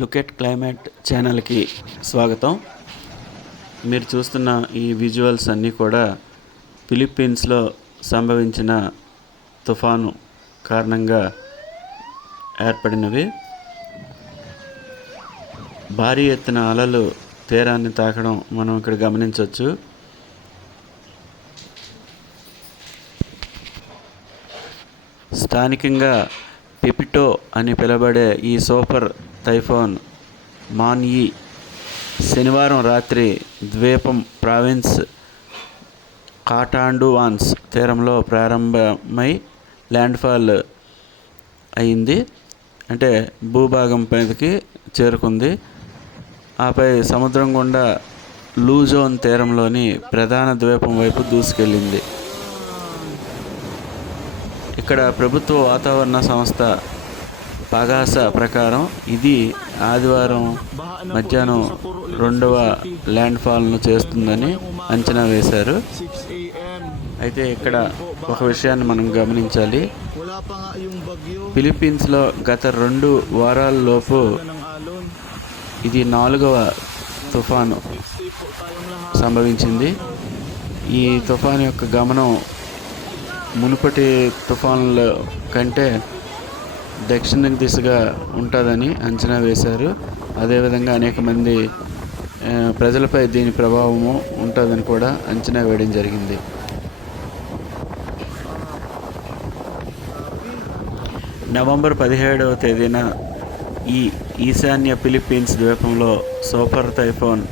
Look at climate ఛానల్కి స్వాగతం. మీరు చూస్తున్న ఈ విజువల్స్ అన్నీ కూడా ఫిలిప్పీన్స్లో సంభవించిన తుఫాను కారణంగా ఏర్పడినవి. భారీ ఎత్తున అలలు తీరాన్ని తాకడం మనం ఇక్కడ గమనించవచ్చు. స్థానికంగా పెపిటో అని పిలువబడే ఈ సూపర్ టైఫాన్ మాన్-యీ శనివారం రాత్రి ద్వీపం ప్రావిన్స్ కాటాండువాన్స్ తీరంలో ప్రారంభమై ల్యాండ్ఫాల్ అయింది. అంటే భూభాగం మీదకి చేరుకుంది. ఆపై సముద్రం గుండా లూజోన్ తీరంలోని ప్రధాన ద్వీపం వైపు దూసుకెళ్ళింది. ఇక్కడ ప్రభుత్వ వాతావరణ సంస్థ పగాసా ప్రకారం ఇది ఆదివారం మధ్యాహ్నం 2వ ల్యాండ్ఫాల్ను చేస్తుందని అంచనా వేశారు. అయితే ఇక్కడ ఒక విషయాన్ని మనం గమనించాలి. ఫిలిప్పీన్స్లో గత 2 వారాల్లోపు ఇది 4వ తుఫాను సంభవించింది. ఈ తుఫాను యొక్క గమనం మునుపటి తుఫానుల కంటే దక్షిణ దిశగా ఉంటుందని అంచనా వేశారు. అదేవిధంగా అనేక మంది ప్రజలపై దీని ప్రభావము ఉంటుందని కూడా అంచనా వేయడం జరిగింది. నవంబర్ 17వ తేదీన ఈ ఈశాన్య ఫిలిప్పీన్స్ ద్వీపంలో సూపర్ టైఫాన్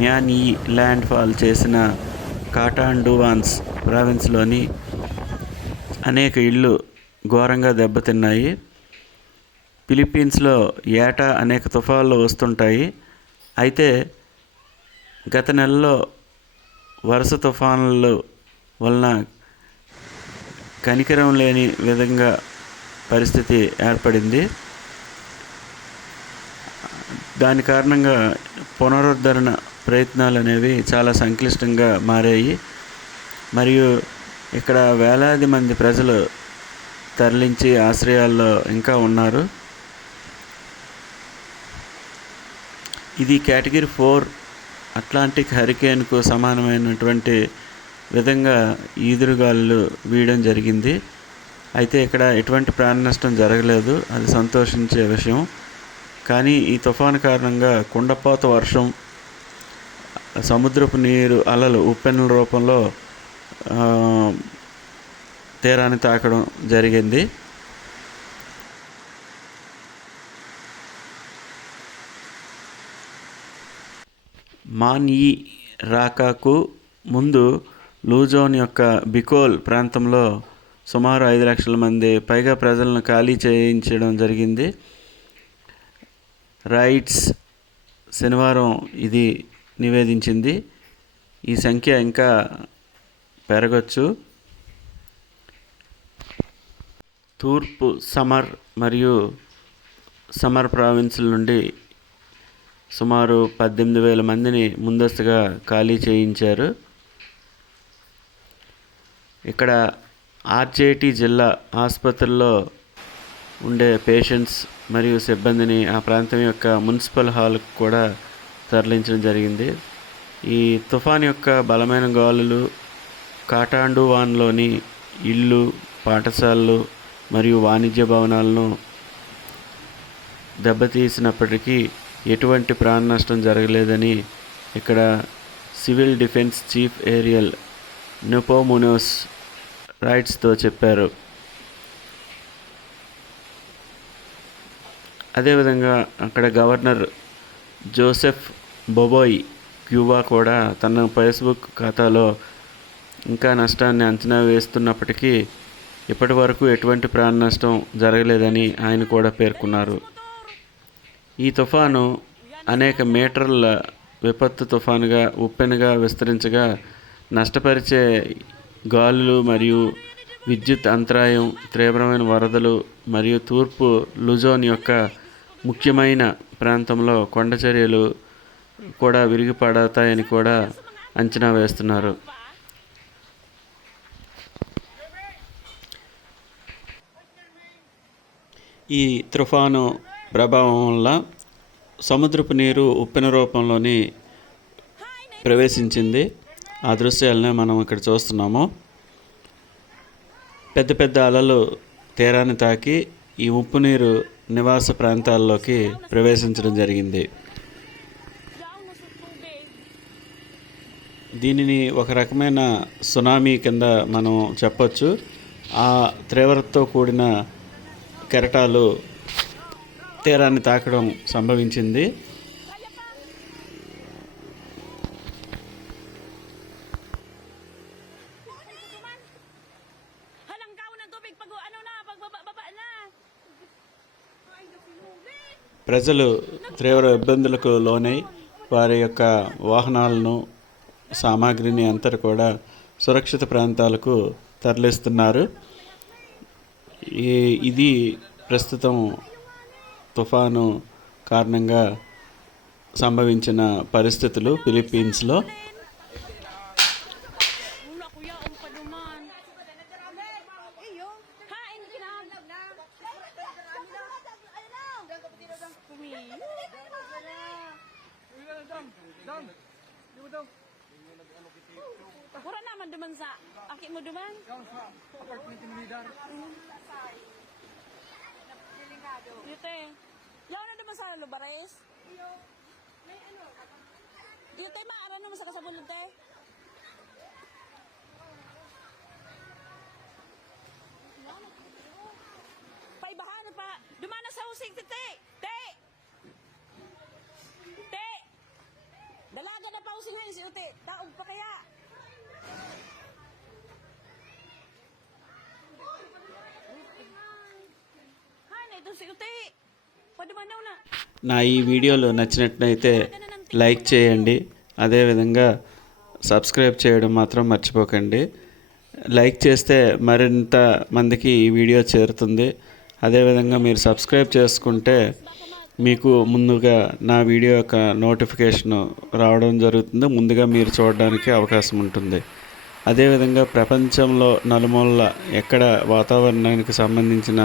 మాన్-యీ ల్యాండ్ ఫాల్ చేసిన కాటాండువాన్స్ ప్రావిన్స్లోని అనేక ఇళ్ళు ఘోరంగా దెబ్బతిన్నాయి. ఫిలిప్పీన్స్లో ఏటా అనేక తుఫాన్లు వస్తుంటాయి. అయితే గత నెలలో వరుస తుఫానుల వలన కనికరం లేని విధంగా పరిస్థితి ఏర్పడింది. దాని కారణంగా పునరుద్ధరణ ప్రయత్నాలు అనేవి చాలా సంక్లిష్టంగా మారాయి. మరియు ఇక్కడ వేలాది మంది ప్రజలు తరలించి ఆశ్రయాల్లో ఇంకా ఉన్నారు. ఇది కేటగిరీ 4 అట్లాంటిక్ హరికేన్కు సమానమైనటువంటి విధంగా ఈదురుగాలులు వీయడం జరిగింది. అయితే ఇక్కడ ఎటువంటి ప్రాణ నష్టం జరగలేదు. అది సంతోషించే విషయం. కానీ ఈ తుఫాను కారణంగా కుండపోత వర్షం, సముద్రపు నీరు అలలు ఉప్పెనల రూపంలో తీరాన్ని తాకడం జరిగింది. మాన్-యీ రాకకు ముందు లూజోన్ యొక్క బికోల్ ప్రాంతంలో సుమారు 5 లక్షల మంది పైగా ప్రజలను ఖాళీ చేయించడం జరిగింది. రైట్స్ శనివారం ఇది నివేదించింది. ఈ సంఖ్య ఇంకా పెరగచ్చు. తూర్పు సమర్ మరియు సమర్ ప్రావిన్సుల నుండి సుమారు 18,000 మందిని ముందస్తుగా ఖాళీ చేయించారు. ఇక్కడ ఆర్జేటీ జిల్లా ఆసుపత్రుల్లో ఉండే పేషెంట్స్ మరియు సిబ్బందిని ఆ ప్రాంతం యొక్క మున్సిపల్ హాల్కు కూడా తరలించడం జరిగింది. ఈ తుఫాన్ యొక్క బలమైన గాలులు కాటాండువాన్లోని ఇళ్ళు, పాఠశాలలు మరియు వాణిజ్య భవనాలను దెబ్బతీసినప్పటికీ ఎటువంటి ప్రాణ నష్టం జరగలేదని ఇక్కడ సివిల్ డిఫెన్స్ చీఫ్ ఏరియల్ నెపోమునోస్ రైట్స్తో చెప్పారు. అదేవిధంగా అక్కడ గవర్నర్ జోసెఫ్ బొబోయ్ క్యూబా కూడా తన ఫేస్బుక్ ఖాతాలో ఇంకా నష్టాన్ని అంచనా వేస్తున్నప్పటికీ ఇప్పటి వరకు ఎటువంటి ప్రాణ నష్టం జరగలేదని ఆయన కూడా పేర్కొన్నారు. ఈ తుఫాను అనేక మీటర్ల విపత్తు తుఫానుగా ఉప్పెనగా విస్తరించగా నష్టపరిచే గాలులు మరియు విద్యుత్ అంతరాయం, తీవ్రమైన వరదలు మరియు తూర్పు లూజోన్ యొక్క ముఖ్యమైన ప్రాంతంలో కొండచర్యలు కూడా విరిగిపడతాయని కూడా అంచనా వేస్తున్నారు. ఈ తుఫాను ప్రభావం వల్ల సముద్రపు నీరు ఉప్పెన రూపంలోని ప్రవేశించింది. ఆ దృశ్యాలనే మనం ఇక్కడ చూస్తున్నాము. పెద్ద పెద్ద అలలు తీరాన్ని తాకి ఈ ఉప్పు నీరు నివాస ప్రాంతాల్లోకి ప్రవేశించడం జరిగింది. దీనిని ఒక రకమైన సునామీ కింద మనం చెప్పొచ్చు. ఆ తీవ్రతతో కూడిన కెరటాలు తీరాన్ని తాకడం సంభవించింది. ప్రజలు తీవ్ర ఇబ్బందులకు లోనై వారి యొక్క వాహనాలను, సామాగ్రిని అంతా కూడా సురక్షిత ప్రాంతాలకు తరలిస్తున్నారు. ఇది ప్రస్తుతం తుఫాను కారణంగా సంభవించిన పరిస్థితులు ఫిలిప్పీన్స్లో. Kurang naman duman sa aki mo duman. Dito yaw na duman sa Lubares. Dito maara naman sa kasabulod te. Paibahan pa duman na sa usig te. Dalaga na pausing ngayon si Ute. Taog pa kaya? Hani, ito si Ute. Pwede ba na? నా ఈ వీడియోలు నచ్చినట్లయితే like చేయండి. అదేవిధంగా subscribe చేయడం మాత్రం మర్చిపోకండి. Like చేస్తే మరింత మందికి ఈ వీడియో చేరుతుంది. అదేవిధంగా మీరు సబ్స్క్రైబ్ చేసుకుంటే మీకు ముందుగా నా వీడియో యొక్క నోటిఫికేషన్ రావడం జరుగుతుంది. ముందుగా మీరు చూడడానికి అవకాశం ఉంటుంది. అదేవిధంగా ప్రపంచంలో నలుమూలల ఎక్కడ వాతావరణానికి సంబంధించిన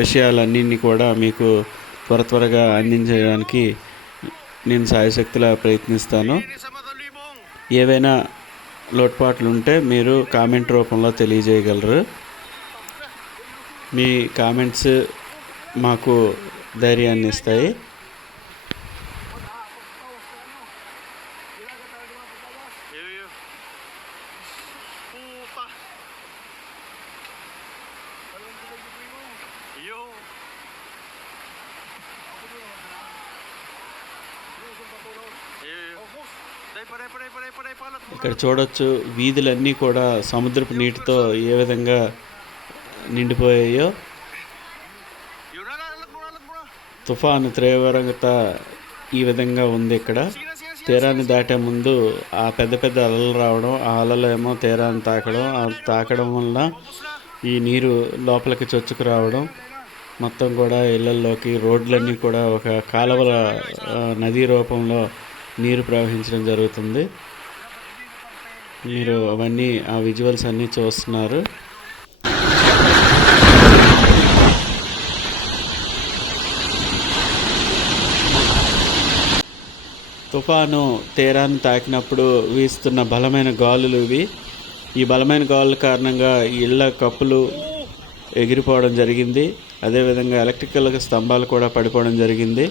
విషయాలన్నీ కూడా మీకు త్వరగా అందించడానికి నేను సాయశక్తిలా ప్రయత్నిస్తాను. ఏవైనా లోటుపాట్లు ఉంటే మీరు కామెంట్ రూపంలో తెలియజేయగలరు. మీ కామెంట్స్ మాకు ధైర్యాన్ని ఇస్తాయి. ఇక్కడ చూడొచ్చు వీధులన్నీ కూడా సముద్రపు నీటితో ఏ విధంగా నిండిపోయాయో. తుఫాను తీవ్రత ఈ విధంగా ఉంది. ఇక్కడ తీరాన్ని దాటే ముందు ఆ పెద్ద పెద్ద అలలు రావడం, ఆ అలలు ఏమో తీరాన్ని తాకడం, ఆ తాకడం వల్ల ఈ నీరు లోపలికి చొచ్చుకు రావడం, మొత్తం కూడా ఇళ్లల్లోకి, రోడ్లన్నీ కూడా ఒక కాలువల నదీ రూపంలో నీరు ప్రవహించడం జరుగుతుంది. మీరు అవన్నీ ఆ విజువల్స్ అన్నీ చూస్తున్నారు. తుఫాను తీరాన్ని తాకినప్పుడు వీస్తున్న బలమైన గాలులు ఇవి. ఈ బలమైన గాలుల కారణంగా ఇళ్ళ కప్పులు ఎగిరిపోవడం జరిగింది. అదేవిధంగా ఎలక్ట్రికల్ స్తంభాలు కూడా పడిపోవడం జరిగింది.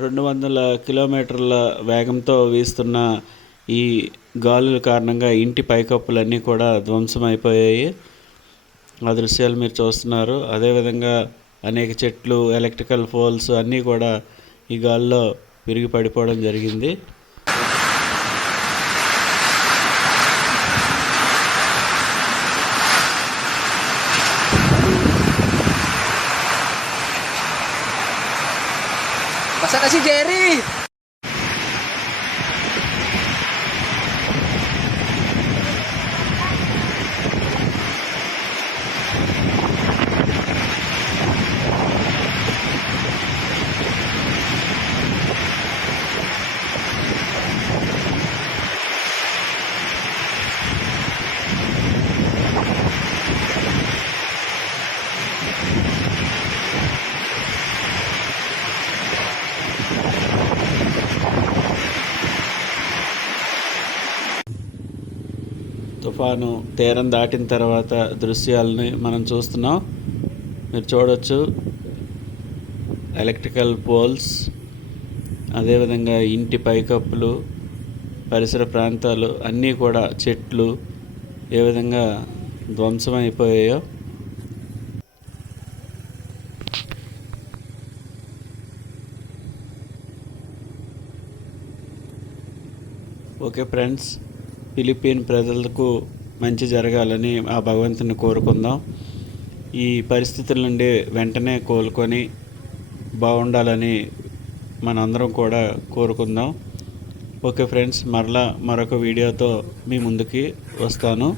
రెండు 200 కిలోమీటర్ల వేగంతో వీస్తున్న ఈ గాలుల కారణంగా ఇంటి పైకప్పులన్నీ కూడా ధ్వంసమైపోయాయి. ఆ దృశ్యాలు మీరు చూస్తున్నారు. అదేవిధంగా అనేక చెట్లు, ఎలక్ట్రికల్ పోల్స్ అన్నీ కూడా ఈ గాల్లో విరిగి పడిపోవడం జరిగింది. జెర్రీ తుఫాను తీరం దాటిన తర్వాత దృశ్యాలని మనం చూస్తున్నాం. మీరు చూడొచ్చు ఎలక్ట్రికల్ పోల్స్, అదేవిధంగా ఇంటి పైకప్పులు, పరిసర ప్రాంతాలు అన్నీ కూడా చెట్లు ఏ విధంగా ధ్వంసమైపోయాయో. ఓకే ఫ్రెండ్స్, ఫిలిప్పీన్ ప్రజలకు మంచి జరగాలని ఆ భగవంతుని కోరుకుందాం. ఈ పరిస్థితుల నుండి వెంటనే కోలుకొని బాగుండాలని మనందరం కూడా కోరుకుందాం. ఓకే ఫ్రెండ్స్, మరలా మరొక వీడియోతో మీ ముందుకి వస్తాను.